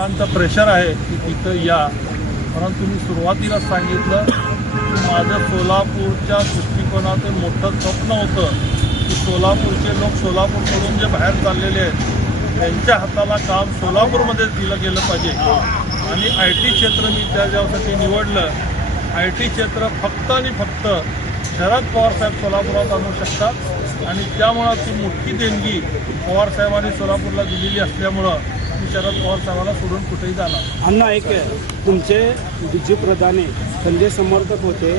लोकांचं प्रेशर आहे की तिथं या, परंतु मी सुरुवातीला सांगितलं की माझं सोलापूरच्या दृष्टिकोनाचं मोठं स्वप्न होतं की सोलापूरचे लोक सोलापूरकडून जे बाहेर चाललेले आहेत त्यांच्या हाताला काम सोलापूरमध्ये दिलं गेलं पाहिजे. आणि IT क्षेत्र मी त्याच्यासाठी निवडलं. IT क्षेत्र फक्त आणि फक्त शरद पवारसाहेब सोलापुरात आणू शकतात आणि त्यामुळं ती मोठी देणगी पवारसाहेबांनी सोलापूरला दिलेली असल्यामुळं मी शरद पवारसाहेबांना सोडून कुठेही जाणार. अण्णा, एक तुमचे विजय प्रधाने खंदे समर्थक होते,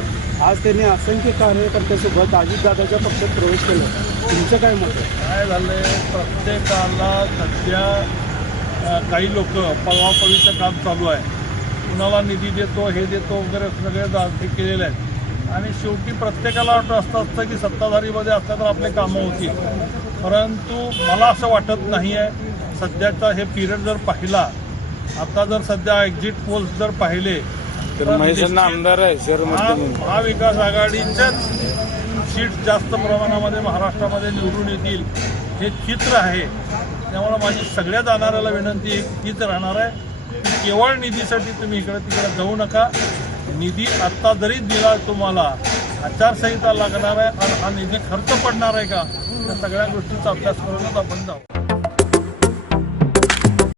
आज त्यांनी असंख्य कार्यकर्त्यासोबत अजितदादाच्या पक्षात प्रवेश केला. तुमचं काय मत आहे? काय झालं आहे, प्रत्येकाला सध्या काही लोक पळवापळीचं काम चालू आहे. कुणाला निधी देतो, हे देतो वगैरे सगळे ते केलेले आहेत. आणि शेवटी प्रत्येकाला असतं की सत्ताधारीमध्ये असल्या तर आपले कामं होतील. परंतु मला असं वाटत नाही आहे. सध्याचा हे पिरियड जर पाहिला, आता जर सध्या एक्झिट पोल्स जर पाहिले तर आमदार आहे महाविकास आघाडीच्याच सीट जास्त प्रमाणामध्ये महाराष्ट्रामध्ये निवडून येतील हे चित्र आहे. त्यामुळे माझी सगळ्या जाणाऱ्याला विनंती हीच राहणार आहे की केवळ निधीसाठी तुम्ही इकडे तिकडे जाऊ नका. निधी आत्ता जरी दिला तुम्हाला, आचारसंहिता लागणार आहे आणि हा निधी खर्च पडणार आहे का, या सगळ्या गोष्टींचा अभ्यास करूनच आपण जाऊ.